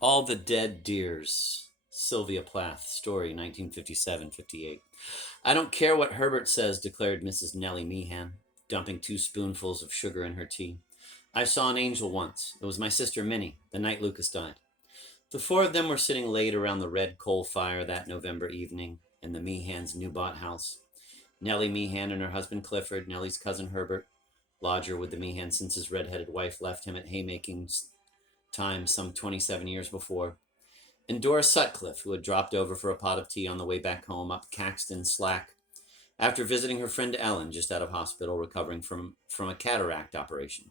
All the Dead Deers. Sylvia Plath, story 1957-58. I don't care what Herbert says, declared Mrs. Nellie Meehan, dumping 2 spoonfuls of sugar in her tea. I saw an angel once. It was my sister Minnie, the night Lucas died. The 4 of them were sitting late around the red coal fire that November evening in the Meehans' new-bought house. Nellie Meehan and her husband Clifford, Nellie's cousin Herbert, lodger with the Meehans since his red-headed wife left him at haymaking time some 27 years before, and Dora Sutcliffe, who had dropped over for a pot of tea on the way back home up Caxton Slack after visiting her friend Ellen just out of hospital recovering from a cataract operation.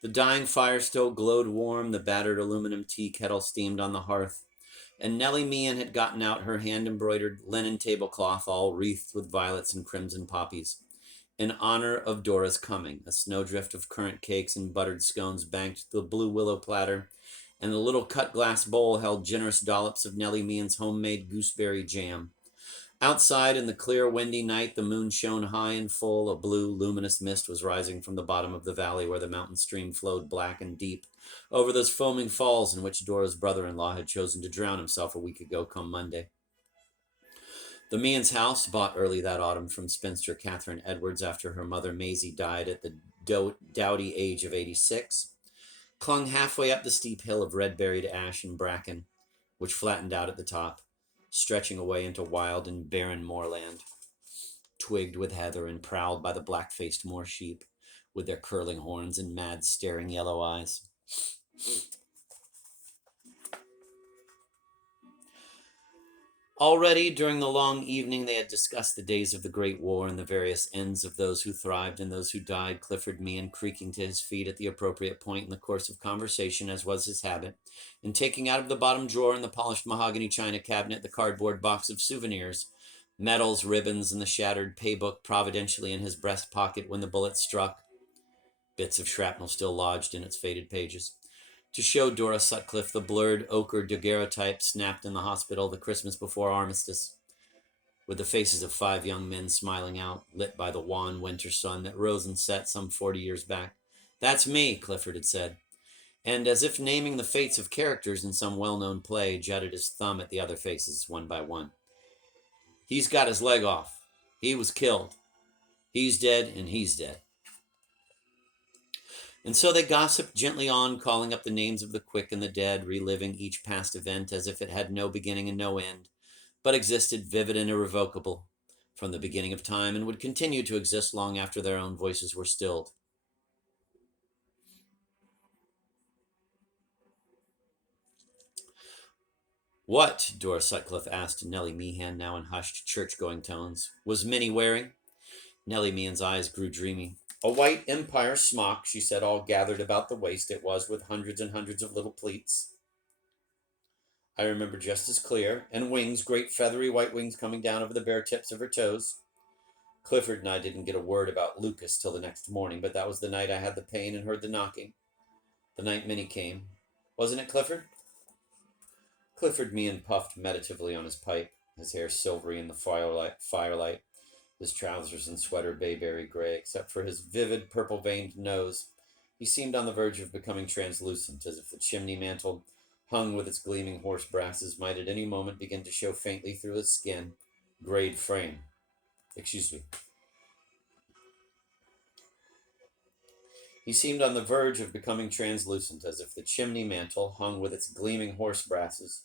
The dying fire still glowed warm, the battered aluminum tea kettle steamed on the hearth, and Nellie Meehan had gotten out her hand-embroidered linen tablecloth all wreathed with violets and crimson poppies. In honor of Dora's coming, a snowdrift of currant cakes and buttered scones banked the blue willow platter, and the little cut glass bowl held generous dollops of Nellie Meehan's homemade gooseberry jam. Outside, in the clear, windy night, the moon shone high and full. A blue, luminous mist was rising from the bottom of the valley where the mountain stream flowed black and deep over those foaming falls in which Dora's brother-in-law had chosen to drown himself a week ago come Monday. The Meehan's house, bought early that autumn from spinster Catherine Edwards after her mother Maisie died at the dowdy age of 86, clung halfway up the steep hill of red-berried ash and bracken, which flattened out at the top, stretching away into wild and barren moorland, twigged with heather and prowled by the black-faced moor sheep, with their curling horns and mad, staring yellow eyes. Already, during the long evening, they had discussed the days of the Great War and the various ends of those who thrived and those who died, Clifford Meehan creaking to his feet at the appropriate point in the course of conversation, as was his habit, and taking out of the bottom drawer in the polished mahogany china cabinet the cardboard box of souvenirs, medals, ribbons, and the shattered paybook providentially in his breast pocket when the bullet struck, bits of shrapnel still lodged in its faded pages. To show Dora Sutcliffe the blurred ochre daguerreotype snapped in the hospital the Christmas before armistice, with the faces of 5 young men smiling out, lit by the wan winter sun that rose and set some 40 years back. That's me, Clifford had said, and as if naming the fates of characters in some well-known play, jutted his thumb at the other faces one by one. He's got his leg off. He was killed. He's dead, and he's dead. And so they gossiped gently on, calling up the names of the quick and the dead, reliving each past event as if it had no beginning and no end, but existed vivid and irrevocable from the beginning of time and would continue to exist long after their own voices were stilled. What, Dora Sutcliffe asked Nellie Meehan, now in hushed, church-going tones, was Minnie wearing? Nellie Meehan's eyes grew dreamy. A white Empire smock, she said, all gathered about the waist it was, with hundreds and hundreds of little pleats. I remember just as clear, and wings, great feathery white wings coming down over the bare tips of her toes. Clifford and I didn't get a word about Lucas till the next morning, but that was the night I had the pain and heard the knocking. The night Minnie came. Wasn't it, Clifford? Clifford Meehan puffed meditatively on his pipe, his hair silvery in the firelight, his trousers and sweater bayberry gray, except for his vivid purple-veined nose. He seemed on the verge of becoming translucent, as if the chimney mantle, hung with its gleaming horse brasses, might at any moment begin to show faintly through his skin, grayed frame. Excuse me. He seemed on the verge of becoming translucent, as if the chimney mantle, hung with its gleaming horse brasses,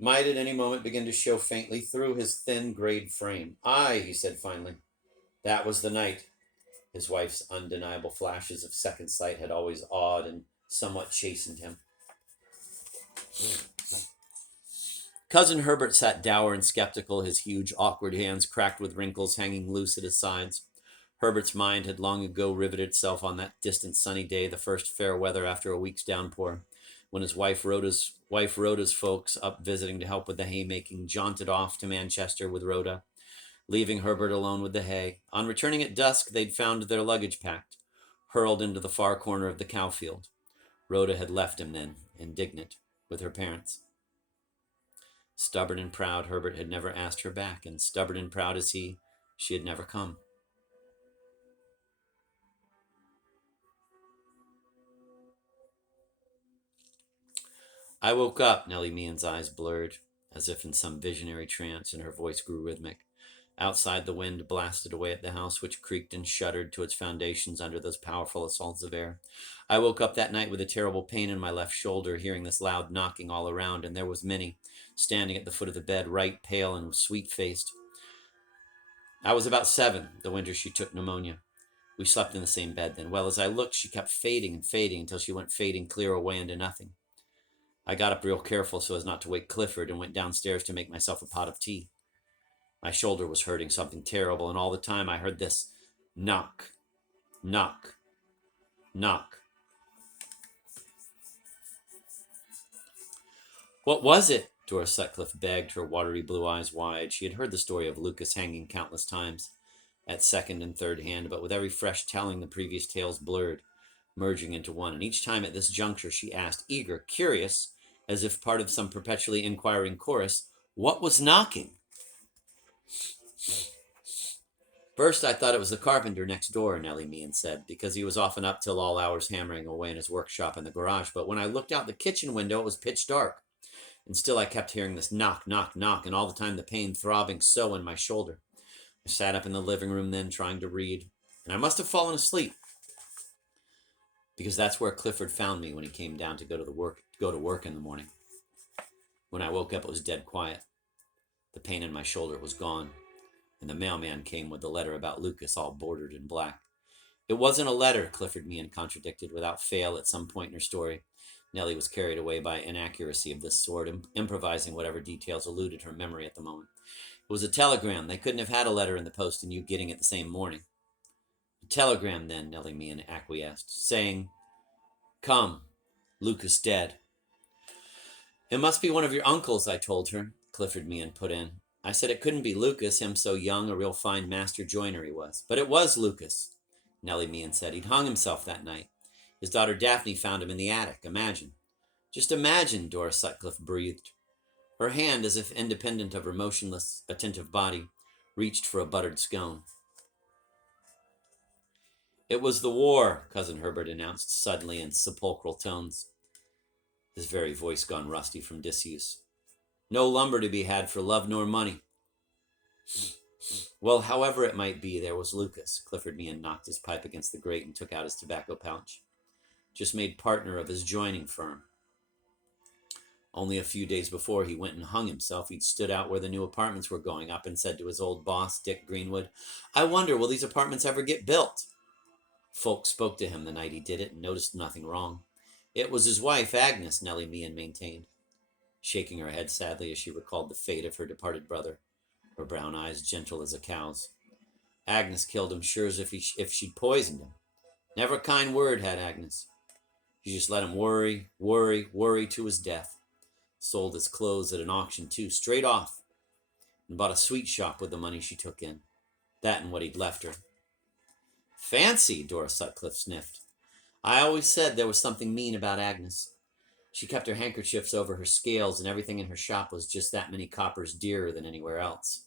might at any moment begin to show faintly through his thin, grayed frame. Aye, he said finally. That was the night. His wife's undeniable flashes of second sight had always awed and somewhat chastened him. Cousin Herbert sat dour and skeptical, his huge, awkward hands cracked with wrinkles hanging loose at his sides. Herbert's mind had long ago riveted itself on that distant sunny day, the first fair weather after a week's downpour, when his wife Rhoda's folks, up visiting to help with the haymaking, jaunted off to Manchester with Rhoda, leaving Herbert alone with the hay. On returning at dusk, they'd found their luggage packed, hurled into the far corner of the cow field. Rhoda had left him then, indignant, with her parents. Stubborn and proud, Herbert had never asked her back, and stubborn and proud as he, she had never come. I woke up, Nellie Meehan's eyes blurred, as if in some visionary trance, and her voice grew rhythmic. Outside, the wind blasted away at the house, which creaked and shuddered to its foundations under those powerful assaults of air. I woke up that night with a terrible pain in my left shoulder, hearing this loud knocking all around, and there was Minnie, standing at the foot of the bed, right, pale, and sweet-faced. I was about 7, the winter she took pneumonia. We slept in the same bed then. Well, as I looked, she kept fading and fading until she went fading clear away into nothing. I got up real careful so as not to wake Clifford and went downstairs to make myself a pot of tea. My shoulder was hurting something terrible, and all the time I heard this knock, knock, knock. What was it? Dora Sutcliffe begged, her watery blue eyes wide. She had heard the story of Lucas hanging countless times, at second and third hand, but with every fresh telling the previous tales blurred, merging into one. And each time at this juncture she asked, eager, curious, as if part of some perpetually inquiring chorus, what was knocking? First I thought it was the carpenter next door, Nellie Meehan said, because he was often up till all hours hammering away in his workshop in the garage. But when I looked out the kitchen window, it was pitch dark. And still I kept hearing this knock, knock, knock, and all the time the pain throbbing so in my shoulder. I sat up in the living room then, trying to read, and I must have fallen asleep, because that's where Clifford found me when he came down to go to work in the morning. When I woke up, it was dead quiet. The pain in my shoulder was gone, and the mailman came with the letter about Lucas, all bordered in black. It wasn't a letter, Clifford Meehan contradicted without fail at some point in her story. Nellie was carried away by inaccuracy of this sort, improvising whatever details eluded her memory at the moment. It was a telegram. They couldn't have had a letter in the post and you getting it the same morning. A telegram, then, Nellie Meehan acquiesced, saying, come, Lucas dead. It must be one of your uncles, I told her, Clifford Meehan put in. I said it couldn't be Lucas, him so young, a real fine master joiner he was. But it was Lucas, Nellie Meehan said. He'd hung himself that night. His daughter Daphne found him in the attic. Imagine. Just imagine, Dora Sutcliffe breathed. Her hand, as if independent of her motionless, attentive body, reached for a buttered scone. It was the war, Cousin Herbert announced suddenly in sepulchral tones, his very voice gone rusty from disuse. No lumber to be had for love nor money. Well, however it might be, there was Lucas. Clifford Meehan knocked his pipe against the grate and took out his tobacco pouch. Just made partner of his joining firm. Only a few days before he went and hung himself, he'd stood out where the new apartments were going up and said to his old boss, Dick Greenwood, I wonder, will these apartments ever get built? Folk spoke to him the night he did it and noticed nothing wrong. It was his wife, Agnes, Nellie Meehan maintained, shaking her head sadly as she recalled the fate of her departed brother, her brown eyes gentle as a cow's. Agnes killed him sure as if she'd poisoned him. Never a kind word had Agnes. She just let him worry, worry, worry to his death. Sold his clothes at an auction, too, straight off, and bought a sweet shop with the money she took in. That and what he'd left her. Fancy, Dora Sutcliffe sniffed. I always said there was something mean about Agnes. She kept her handkerchiefs over her scales, and everything in her shop was just that many coppers dearer than anywhere else.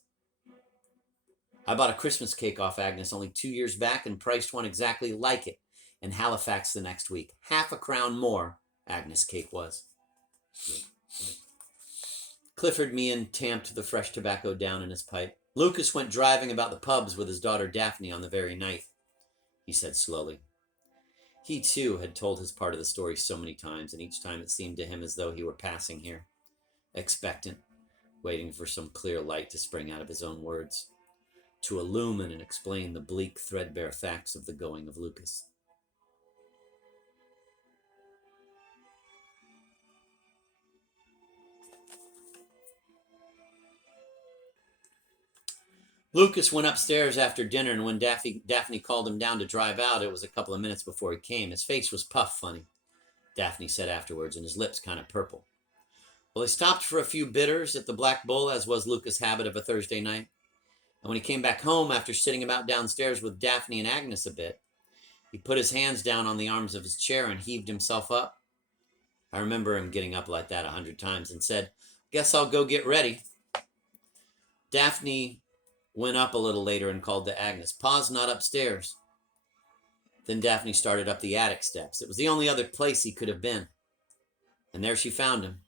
I bought a Christmas cake off Agnes only 2 years back and priced one exactly like it in Halifax the next week. Half a crown more, Agnes' cake was. Clifford Meehan tamped the fresh tobacco down in his pipe. Lucas went driving about the pubs with his daughter Daphne on the very night, he said slowly. He, too, had told his part of the story so many times, and each time it seemed to him as though he were passing here, expectant, waiting for some clear light to spring out of his own words, to illumine and explain the bleak, threadbare facts of the going of Lucas. Lucas went upstairs after dinner, and when Daphne called him down to drive out, it was a couple of minutes before he came. His face was puffed funny, Daphne said afterwards, and his lips kind of purple. Well, he stopped for a few bitters at the Black Bull, as was Lucas' habit of a Thursday night. And when he came back home after sitting about downstairs with Daphne and Agnes a bit, he put his hands down on the arms of his chair and heaved himself up. I remember him getting up like that 100 times and said, guess I'll go get ready. Daphne went up a little later and called to Agnes, Pa's not upstairs. Then Daphne started up the attic steps. It was the only other place he could have been. And there she found him,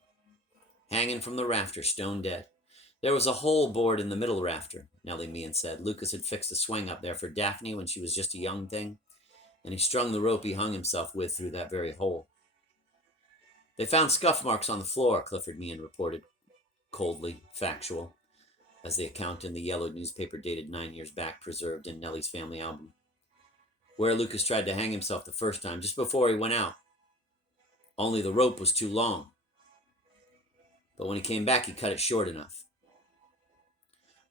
hanging from the rafter, stone dead. There was a hole bored in the middle rafter, Nellie Meehan said. Lucas had fixed a swing up there for Daphne when she was just a young thing, and he strung the rope he hung himself with through that very hole. They found scuff marks on the floor, Clifford Meehan reported, coldly factual, as the account in the yellowed newspaper dated 9 years back preserved in Nellie's family album. Where Lucas tried to hang himself the first time, just before he went out. Only the rope was too long. But when he came back, he cut it short enough.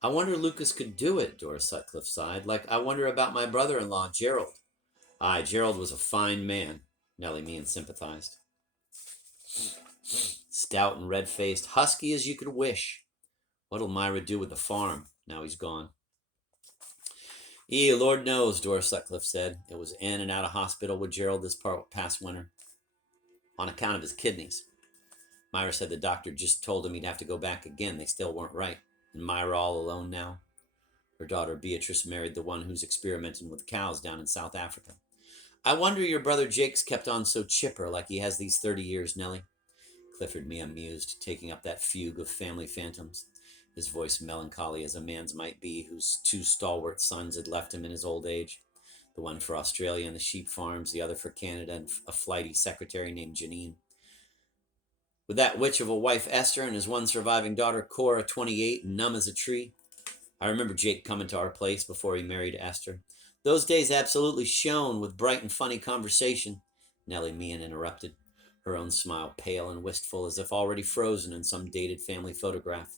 I wonder Lucas could do it, Dora Sutcliffe sighed. Like, I wonder about my brother-in-law, Gerald. Aye, Gerald was a fine man, Nellie Meehan sympathized. Stout and red-faced, husky as you could wish. What'll Myra do with the farm, now he's gone? Lord knows, Dora Sutcliffe said. It was in and out of hospital with Gerald this past winter, on account of his kidneys. Myra said the doctor just told him he'd have to go back again. They still weren't right. And Myra all alone now. Her daughter Beatrice married the one who's experimenting with cows down in South Africa. I wonder your brother Jake's kept on so chipper like he has these 30 years, Nellie. Clifford Meehan mused, taking up that fugue of family phantoms. His voice melancholy as a man's might be, whose 2 stalwart sons had left him in his old age. The one for Australia and the sheep farms, the other for Canada, and a flighty secretary named Janine. With that witch of a wife, Esther, and his one surviving daughter, Cora, 28, and numb as a tree. I remember Jake coming to our place before he married Esther. Those days absolutely shone with bright and funny conversation, Nellie Meehan interrupted, her own smile pale and wistful as if already frozen in some dated family photograph.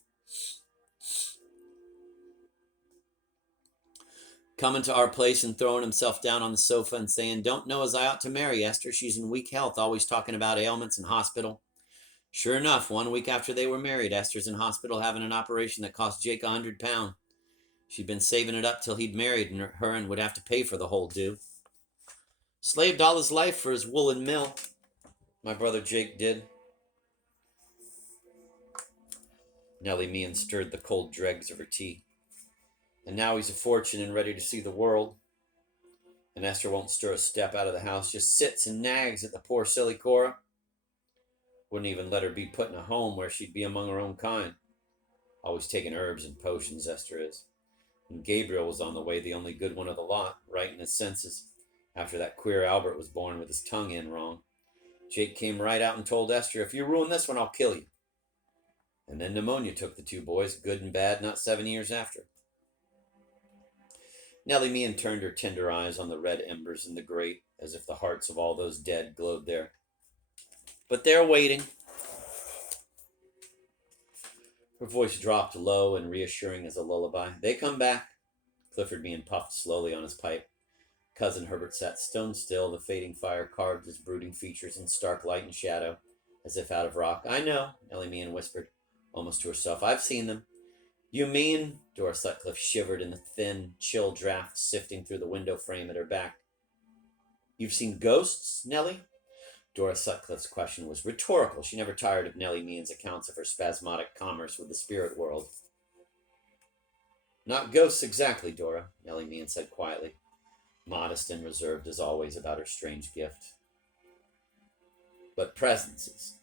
Coming to our place and throwing himself down on the sofa and saying, don't know as I ought to marry Esther. She's in weak health, always talking about ailments and hospital. Sure enough, 1 week after they were married, Esther's in hospital having an operation that cost Jake £100. She'd been saving it up till he'd married her and would have to pay for the whole do. Slaved all his life for his woolen mill. My brother Jake did. Nellie Meehan stirred the cold dregs of her tea. And now he's a fortune and ready to see the world. And Esther won't stir a step out of the house, just sits and nags at the poor silly Cora. Wouldn't even let her be put in a home where she'd be among her own kind. Always taking herbs and potions, Esther is. And Gabriel was on the way, the only good one of the lot, right in his senses, after that queer Albert was born with his tongue in wrong. Jake came right out and told Esther, if you ruin this one, I'll kill you. And then pneumonia took the 2 boys, good and bad, not 7 years after. Nellie Meehan turned her tender eyes on the red embers in the grate, as if the hearts of all those dead glowed there. But they're waiting. Her voice dropped low and reassuring as a lullaby. They come back. Clifford Meehan puffed slowly on his pipe. Cousin Herbert sat stone still, the fading fire carved his brooding features in stark light and shadow, as if out of rock. I know, Nellie Meehan whispered, almost to herself. I've seen them. You mean? Dora Sutcliffe shivered in the thin, chill draft sifting through the window frame at her back. You've seen ghosts, Nellie? Dora Sutcliffe's question was rhetorical. She never tired of Nellie Meehan's accounts of her spasmodic commerce with the spirit world. Not ghosts exactly, Dora, Nellie Meehan said quietly, modest and reserved as always about her strange gift. But presences.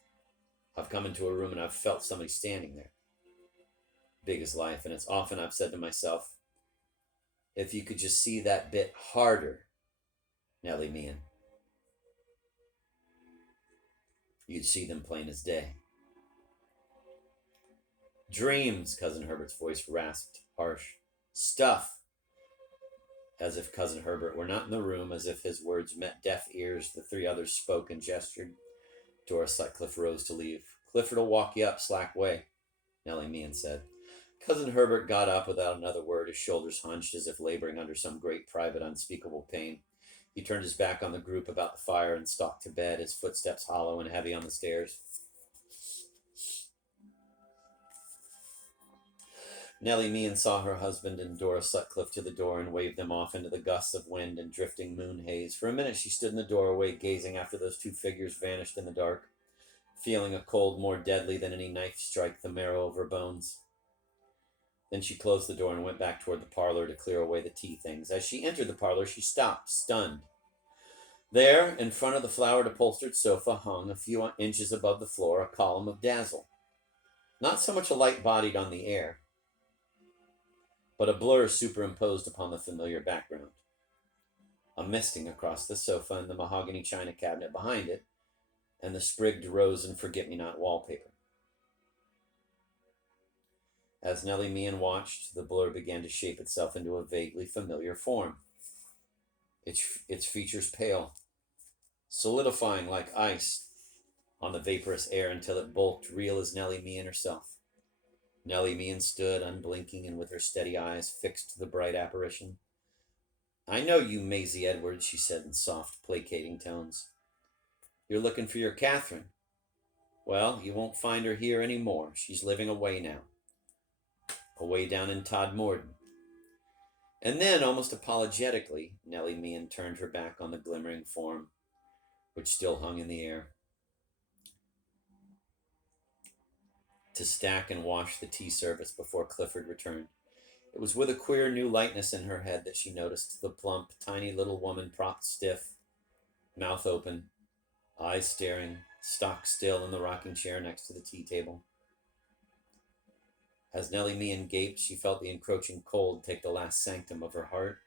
I've come into a room and I've felt somebody standing there. Big as life, and it's often I've said to myself, if you could just see that bit harder, Nellie Meehan, you'd see them plain as day. Dreams, Cousin Herbert's voice rasped, harsh. Stuff. As if Cousin Herbert were not in the room, as if his words met deaf ears, the 3 others spoke and gestured. Dora Sutcliffe rose to leave. Clifford'll walk you up slack way, Nellie Meehan said. Cousin Herbert got up without another word, his shoulders hunched as if laboring under some great private unspeakable pain. He turned his back on the group about the fire and stalked to bed, his footsteps hollow and heavy on the stairs. Nellie Meehan saw her husband and Dora Sutcliffe to the door and waved them off into the gusts of wind and drifting moon haze. For a minute she stood in the doorway, gazing after those 2 figures vanished in the dark, feeling a cold more deadly than any knife strike the marrow of her bones. Then she closed the door and went back toward the parlor to clear away the tea things. As she entered the parlor, she stopped, stunned. There, in front of the flowered upholstered sofa, hung, a few inches above the floor, a column of dazzle. Not so much a light bodied on the air, but a blur superimposed upon the familiar background. A misting across the sofa and the mahogany china cabinet behind it, and the sprigged rose and forget-me-not wallpaper. As Nellie Meehan watched, the blur began to shape itself into a vaguely familiar form, its features pale, solidifying like ice on the vaporous air until it bulked real as Nellie Meehan herself. Nellie Meehan stood, unblinking and with her steady eyes fixed to the bright apparition. "I know you, Maisie Edwards," she said in soft, placating tones. "You're looking for your Catherine. Well, you won't find her here any more. She's living away now. Away down in Todmorden." And then, almost apologetically, Nellie Meehan turned her back on the glimmering form, which still hung in the air, to stack and wash the tea service before Clifford returned. It was with a queer new lightness in her head that she noticed the plump, tiny little woman propped stiff, mouth open, eyes staring, stock still in the rocking chair next to the tea table. As Nellie Meehan gaped, she felt the encroaching cold take the last sanctum of her heart.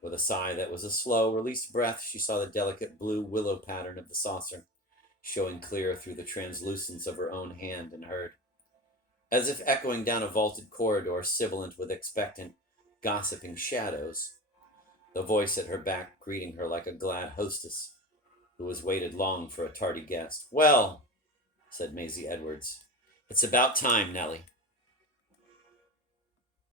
With a sigh that was a slow, released breath, she saw the delicate blue willow pattern of the saucer showing clear through the translucence of her own hand, and heard, as if echoing down a vaulted corridor sibilant with expectant, gossiping shadows, the voice at her back greeting her like a glad hostess who has waited long for a tardy guest. "Well," said Maisie Edwards, "it's about time, Nellie."